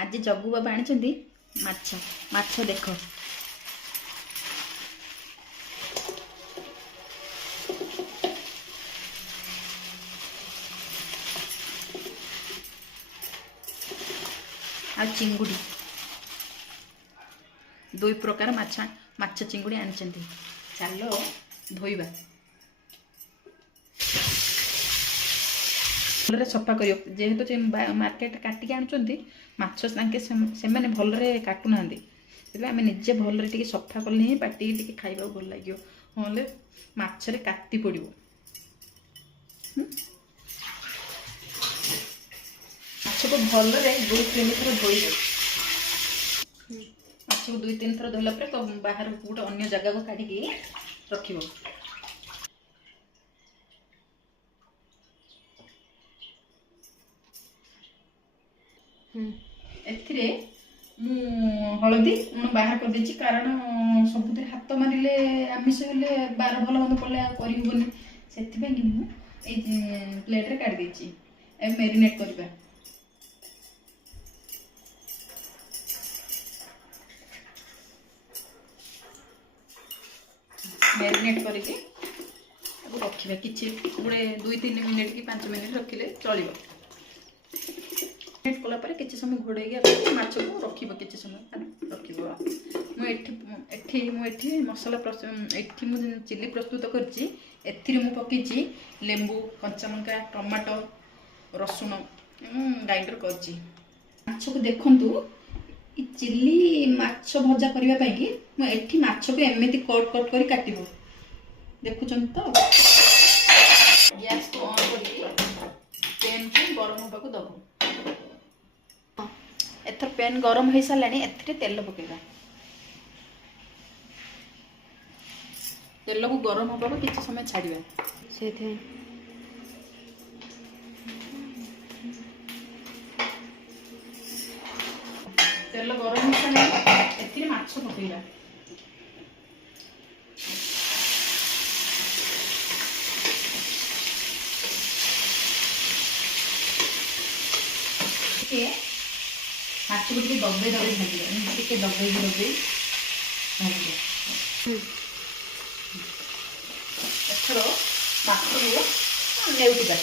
आज जग्गू बाबा आनी माछ माछ देख आ चिंगुड़ी दुई प्रकार माछ माछ चिंगुड़ी आनी चलो धोइबा सफा कर जेहेतु मार्केट काटिक आनुंट माछ से भलरे काटुना आम निजे भलरे सफा कले ही पाटी टी खाइबा भल लगे ना माछरे काटी पड़ो माछ को भलरे 2-3 थर धोइबे माछ को 2-3 थर धोला तो बाहर गोटे अन्य जगह को काढ़ी रखिबो एथिरे मु हलदी लुण बाहर कर देछि कारण सबुते हाथ मारिले आमिष हेले बार भल मंद पड़े करबनी सेति कि मु ए प्लेट रे काट देछि ए मैरिनेट करबा मैरिनेट करके रखिबा किछि गुडे 2-3 मिनिट कि 5 मिनिट रखिले चलिबो कला किसी समय घोड़े माछ को रख किसी समय रख मसला चिली प्रस्तुत करी पकई लेंबू कंचालंका टमाटो रसुण ग्राइंडर कर माछ को देखु चिली माछ भजा करने मुझे माछ को एमती कट कट कर काटब देखुं तो गैस को ऑन कर पेन को गरम होगा दब एथर पैन गरम हो सारे एथरे तेल पकेगा तेल को गरम होगा किसी समय छाड़िबा से तेल गरम हो सारे एथरे माछ पकेगा माछ को दबे दबे भाजी दबे भाजी एथर माछ को नेउटिबा